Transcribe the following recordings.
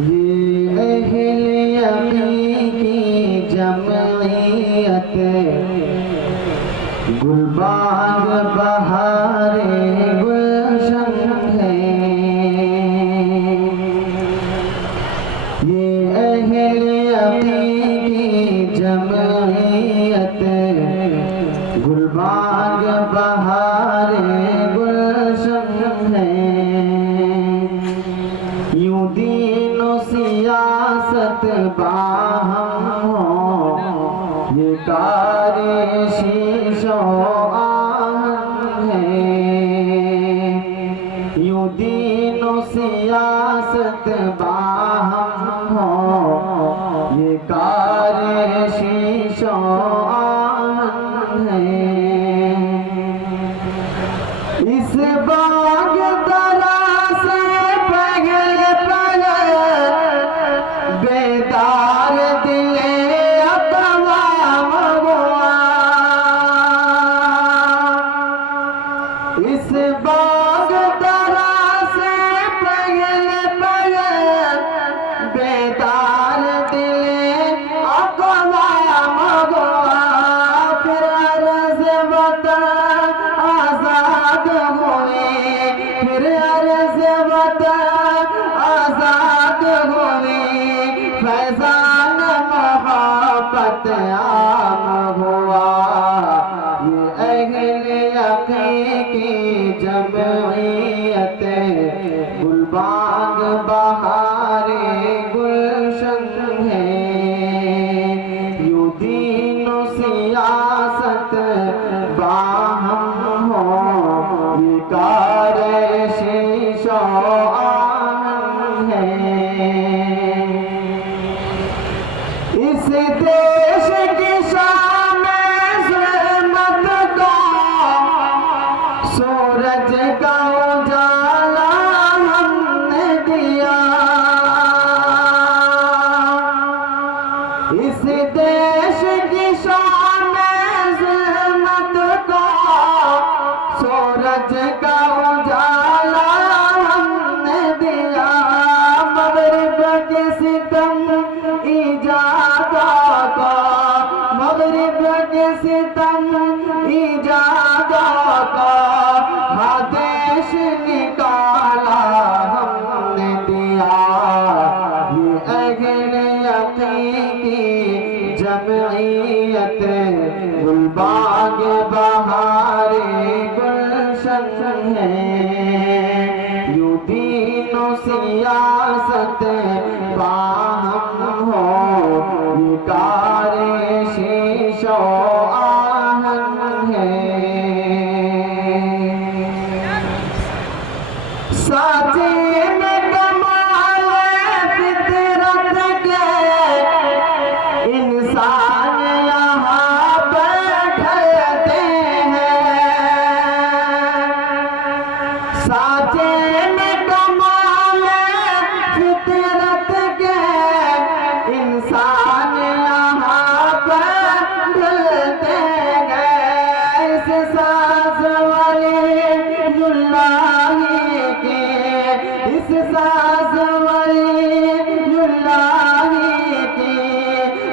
ये अहले यकीन की जमईयत गुलबाग बहारे गुलशन है। ये अहले यकीन की जमईयत गुलबाग बहारे गुलशन है। यूं दीन और सियासत बाहम हो, ये कारे शीशो आहन है। यूं दीन और सियासत बाहम हो, ये कारे शीशो आहन है। इस बाग दरा से पहले बेदार दिले अक़वाम हुआ। इस बाग दरा से पहले बेदार दिले अक़वाम हुआ। फिर अर्ज़ वतन आज़ाद हुए, फिर अर्ज़ वतन आज़ाद हुए। फैज़ान मोहब्बत आम हुआ। ये अहले यकीन की जमईयत गुलबाग बहारे गुलशन है। यूं दीन और सियासत बाहम हो, ये कारे शीशो आहन है। इस देश की शान ज़ुल्मत को सूरज का उजाला हमने दिया। इस देश की शान ज़ुल्मत को सूरज का उजाला हमने दिया। मग़रिब के सितम इजादा का, मग़रिब के सितम इजादा का आदेश निकाला हमने दिया। ये अहले यकीन की जमईयत गुलबाग बहारे गुलशन है। यूं दीन और सियासत बाहम हो, ये कारे शीशो आहन है। साचे में कमाल फितरत के इंसान यहाँ बैठते हैं। साचे में कमाल फितरत के इंसान यहाँ बैठते हैं। इस सास वाले युल्लाही के, इस सास वाले युल्लाही के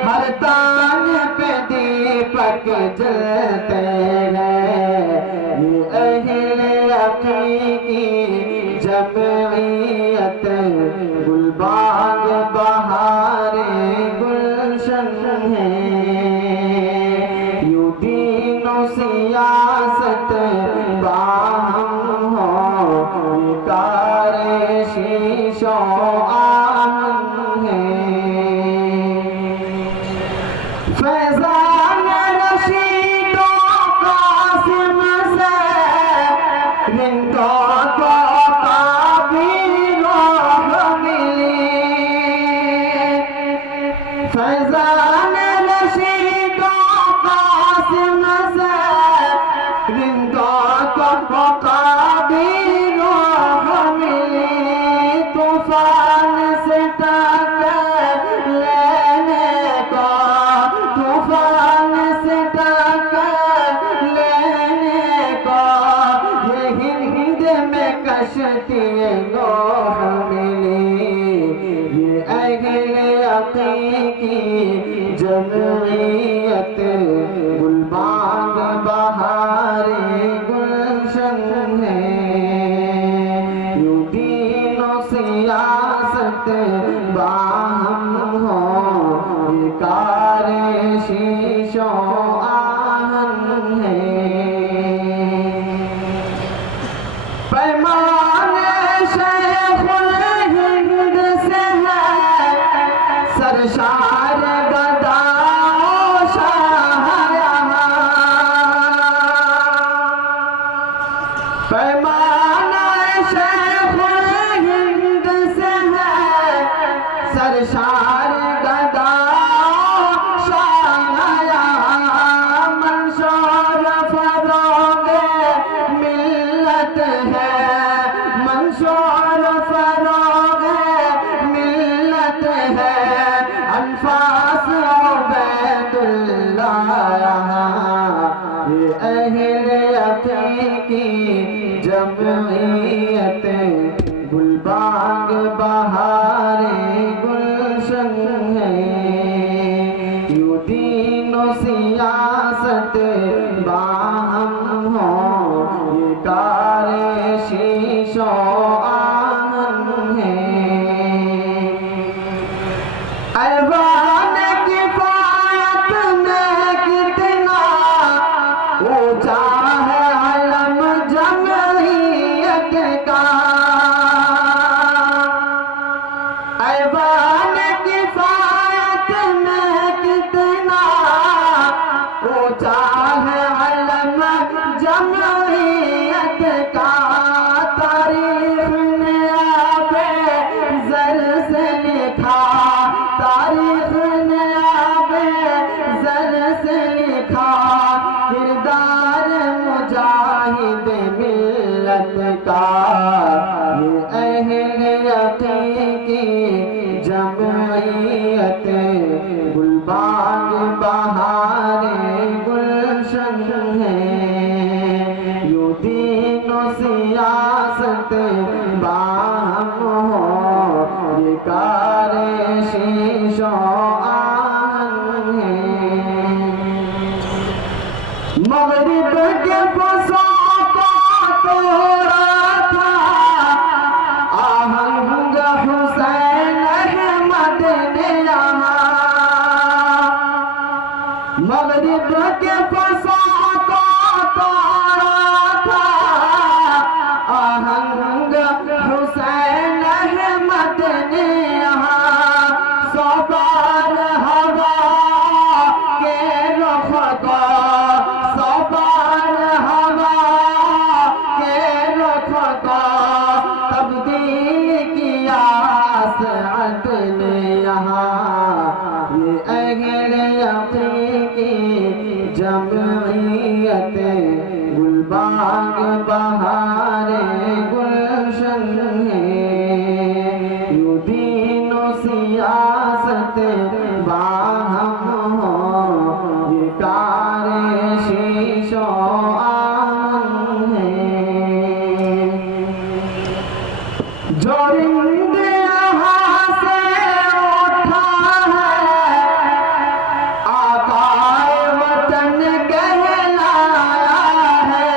हर तान पे दीपक जलते हैं। ये अहले यकीन की जमईयत गुलबाग बहारे गुलशन है। यूं दीन और सियासत बाहम हो, ये कारे शीशो आहन है। फैज़ान रशीदो कासिम से रिंदों को काबिलों मिली। फैज़ान रशीदो कासिम से रिंदों को काबिलों मिली। तूफान से टक्कर लेने को, तूफान से टक्कर लेने को ये हिंद कश्ती नूह मिली, ये अहले हकीकी जमईयत गुलबाग बहारे गुलशन है। यूं दीन और सियासत बाहम हो, ये कारे शीशो आहन है। पैमाने शेखुल हिंद से है सरशार गदा शाह यहाँ। पैमाने शेखुल हिंद से है सरशार गदा शाह यहाँ। मंशूर फरोगे मिल्लत है, मंशूर फरोगे मिल्लत है। अनफास उबैदुल्लाह यहाँ, ये अहले हकीकी जमईयत गुलबाग बहारे गुलशन है। यूं दीन और सियासत बाहम हो, ये कारे शीशो आहन है। ऐवान किफायत में कितना ऊंचा है अलम जमईयत का। ऐवान किफायत में कितना ऊंचा है अलम जमईयत का। तारीख ने आबे ज़र से लिखा, तारीख ने आबे ज़र से लिखा। किरदार मुजाहिद मिल्लत का, ये अहले हकीकी जमईयत गुलबाग बहारे गुलशन है। यूं दीन और सियासत बाहम हो, ये कारे शीशो आहन है। मगरिब के फसों को तोड़ा था आहंग हुसैन अहमद ने यहाँ। मगरिब के फसों को तोड़ा था आहंग हुसैन अहमद ने यहाँ। सौ बार हवा के रुख को, सौ बार हवा के रुख को तब्दील किया सअद ने यहाँ। ये अहले हकीकी जमईयत गुलबाग बहारे गुलशन है। यूं दीन और सियासत बाहम हो, ये कारे शीशो आहन है। जो रिंद यहाँ से उठा है आकाए वतन कहलाया है।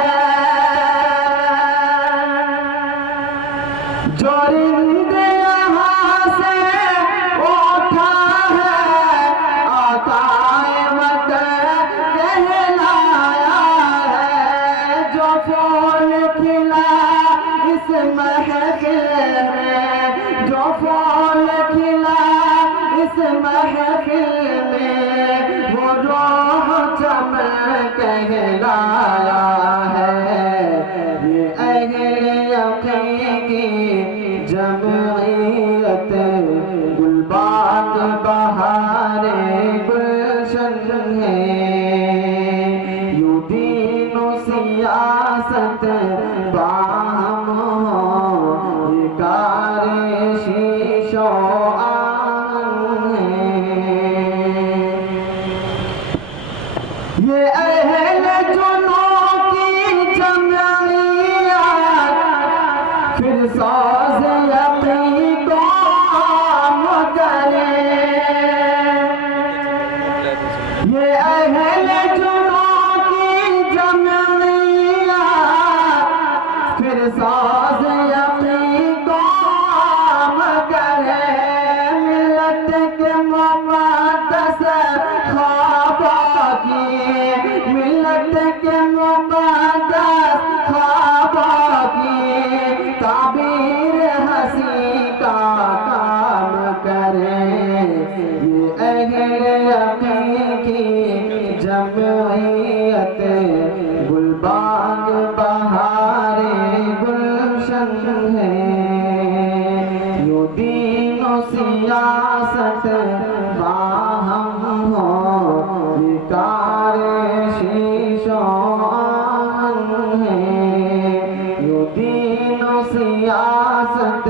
जो रिंद यहाँ से उठा है आकाए वतन कहलाया है। जो फूल खिला इस महफिल में, जो फूल खिला इस महफिल में, वो रूह चमन कहलाया है। ये अहले हकीकी जमईयत गुलबाग बहारे गुलशन है। यूं दीन और सियासत बाहम हो, ये कारे शीशो आहन है। ये अहले जुनून की जमईयत फिर साज़ यक़ीन काम करे। ये अहले जुनून की जमइया फिर साज़ यक़ीन काम करे। मिलत के मुक़द्दस ख्वाबों की, मिलत के मुक़द्दस ख्वाबों की ताबीर हंसी का काम करे। ये अहले यक़ीन की जमइयत गुलबाग बहारे गुलशन है। यूं दीन और सियासत बाहम हो, विकारे शीशो आहन है। यूं दीन और सियासत